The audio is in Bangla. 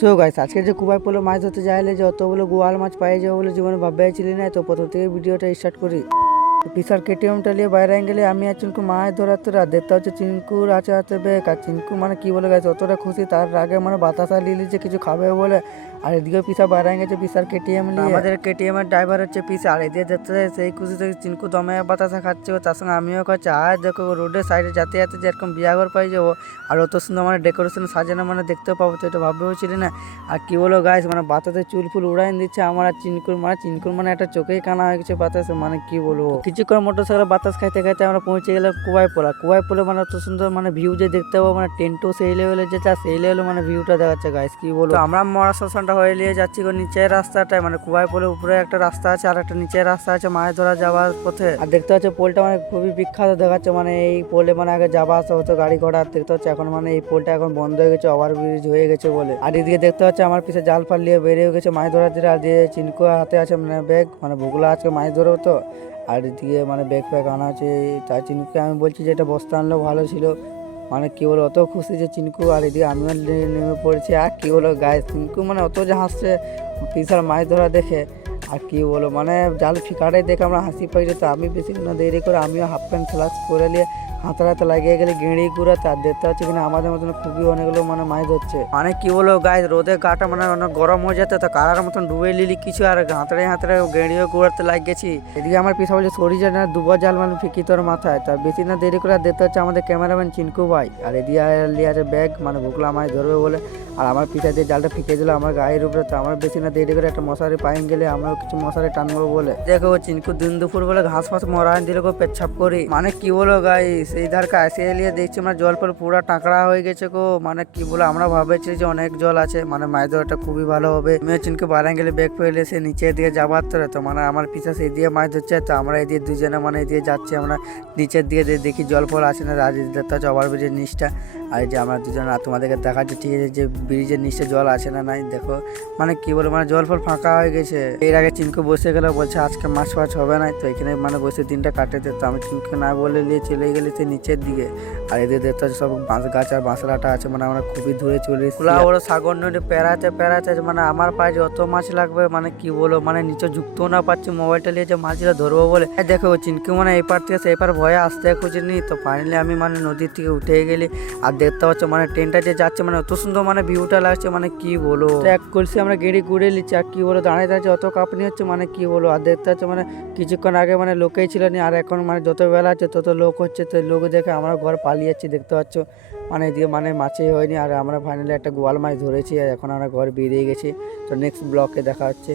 সো গাইস আজকে যে কুবাই পোলো মাছ ধরতে যাইলে যে অতগুলো গোয়াল মাছ পাই যাবো বলে জীবনে ভাবছিলি না, তো প্রথম থেকে ভিডিওটা স্টার্ট করি। পিসার কেটিএমটা নিয়ে বাইরে গেলে আমি আর চিনকু মাছ ধরাতে দেখতে হচ্ছে চিনকুর আছে হাতে বেগ, আর চিনকু মানে কি বলে গেছে অতটা খুশি, তার আগে মানে বাতাসা লিলি যে কিছু খাবে বলে। আর এদিকে পিসা বাইরে গেছে পিসার কেটিএম নিয়ে, আমাদের কেটিএম এর ড্রাইভার হচ্ছে পিসা। আর এদিকে দেখতে সেই খুশি থেকে চিনকু দমে বাতাসা খাচ্ছে, তার সঙ্গে আমিও খাচ্ছি। আর দেখো রোডের সাইডে যাতে যাতে যেরকম বিয়াঘর পাই যাবো, আর অত সুন্দর মানে ডেকোরেশন সাজানো মানে দেখতে পাবো, তো এটা ভাববেও ছিল না। আর কি বলো গাইস, মানে বাতাসে চুল ফুল উড়াই দিচ্ছে আমার। আর চিনকুর মানে একটা চোখেই কানা হয়ে গেছে বাতাসে, মানে কি বলবো। কিছুক্ষণ মোটরসাইকেল বাতাস খাইতে খাইতে আমরা পৌঁছে গেলাম কুবাই পোলা মানে এত সুন্দর মানে ভিউ যে দেখতে পাবো, মানে টেন্টও সেই লেভেলের যেটা সেই লেভেলে মানে ভিউটা দেখাচ্ছে গাইস, কি বলবো। আমরা মরা শ্মশানটা হয়ে নিয়ে যাচ্ছি নিচের রাস্তাটায়, মানে কুবাই পোলের উপরে একটা রাস্তা আছে আর একটা নিচের রাস্তা আছে মাছ ধরা যাওয়ার পথে। আর দেখতে হচ্ছে পোলটা মানে খুবই বিখ্যাত দেখাচ্ছে, মানে এই পোলে মানে আগে যাওয়া আসা হতো গাড়ি ঘোড়া, দেখতে হচ্ছে এখন মানে এই পোলটা এখন বন্ধ হয়ে গেছে, ওভারব্রিজ হয়ে গেছে বলে। আর এদিকে দেখতে হচ্ছে আমার পিছে জাল ফাল নিয়ে বেরিয়ে গেছে মাছ ধরার যেটা দিয়ে চিনকু হাতে আছে মানে ব্যাগ, মানে ভুগলা আছে মাছ ধরেও তো। আর এদিকে মানে ব্যাগ ফ্যাগ আনা আছে, তাই চিনকুকে আমি বলছি যে এটা বস্তা আনলেও ভালো ছিল, মানে কি বলো অত খুশি যে চিনকু। আর এদিকে আমিও নেমে পড়েছি। আর কি বলো গায়ে চিনকু মানে অত যে হাসছে পিসার মাছ ধরা দেখে। আর কি বলো মানে জাল ফিকাটাই দেখে আমরা হাসি পাই, তো আমি বেশি না দেরি করে আমিও হাফ প্যান্ট স্লাস করে নিয়ে হাতে লাগিয়ে গেলে গেঁড়ি গুঁড়া, তার দেখতে হচ্ছে কিনা আমাদের মতন খুবই অনেকগুলো মানে মাছ ধরছে। মানে কি বলো গায়ে রোদে গাটা মানে অনেক গরম হয়ে যেত, তো কারার মতন ডুবে লিলি কিছু, আর হাতড়ে গেঁড়িও গুঁড়াতে লাগ গেছি। এদিকে আমার পিছা বলছে সরি যায় না দুবার জাল মানে ফিকি তোর মাথায়, তার বেশি না দেরি করে দেখতে হচ্ছে আমাদের ক্যামেরাম্যান চিনকু ভাই। আর এদিকে লিয়ে আছে ব্যাগ, মানে ভুকলা মাছ ধরবে বলে। আর আমার পিছা দিয়ে জালটা ফিকে দিল আমার গায়ের উপরে, তো আমার বেশি না দেরি করে একটা মশারি পাইন গেলে আমরাও কিছু মশারি টানবো বলে। দেখো চিনকু দিন দুপুর বলে ঘাস ফাঁস মরান দিল পেচ্ছাপ করি, মানে কি বলো গাই সেই ধার কাছে এলিয়ে দেখছি আমরা জল পর পুরো টাঁকড়া হয়ে গেছে গো, মানে কি বলো আমরা ভাবেছি যে অনেক জল আছে, মানে মাছ ধরাটা খুবই ভালো হবে। আমিও চিনকু বাইরে গেলে ব্যাগ ফেলে সে নিচের দিকে যাবার তো মানে আমার পিছা সেই দিয়ে মাছ ধরছে, তো আমরা এদিকে দুজনে মানে এদিকে যাচ্ছি আমরা নিচের দিকে দেখি জল ফল আছে না, দেখতে হচ্ছে ওভার ব্রিজের নিচটা। আর এই যে আমরা দুজন তোমাদেরকে দেখাচ্ছি ঠিক আছে যে ব্রিজের নিচে জল আছে না নাই, দেখো মানে কি বলো মানে জল ফল ফাঁকা হয়ে গেছে। এর আগে চিনকু বসে গেল বলছে আজকে মাছ ফাছ হবে না, তো এখানে মানে বসে দিনটা কাটাতে, তো আমি চিনকু না বলে নিয়ে চলে গেলে সে নিচের দিকে। আর এদের দেখতে হচ্ছে সব বাঁশ গাছ আর বাঁশলাটা আছে, মানে আমরা খুবই দূরে চলে এসেছি। বড় সাগর নদী পেরাতে মানে আমার পায়ে যত মাছ লাগবে মানে কি বলো, মানে নিচে ঝুঁকতেও না পারছি মোবাইলটা নিয়ে যে মাছগুলো ধরবো বলে। দেখো চিনকু মানে এপার থেকে সেপার ভয়ে আসতে খুঁজেনি, তো ফাইনালি আমি মানে নদীর থেকে উঠে গেলি। আর দেখতে পাচ্ছ মানে ট্রেনটা যে যাচ্ছে মানে অত সুন্দর মানে ভিউটা লাগছে, মানে কি বলো। এক কলসি আমরা গেড়ি ঘুরে নিচ্ছি, আর কি বলো দাঁড়িয়ে দাঁড়িয়ে অত কাঁপনি হচ্ছে, মানে কি বলো। আর দেখতে পাচ্ছ মানে কিছুক্ষণ আগে মানে লোকেই ছিল না, আর এখন মানে যত বেলা আছে তত লোক হচ্ছে, তো লোক দেখে আমরা ঘর পালিয়ে যাচ্ছি দেখতে পাচ্ছ। মানে এদিকে মানে মাছই হয়নি, আর আমরা ফাইনালি একটা গোয়াল মাছ ধরেছি, আর এখন আমরা ঘর বেরিয়ে গেছি। তো নেক্সট ব্লকে দেখা হচ্ছে।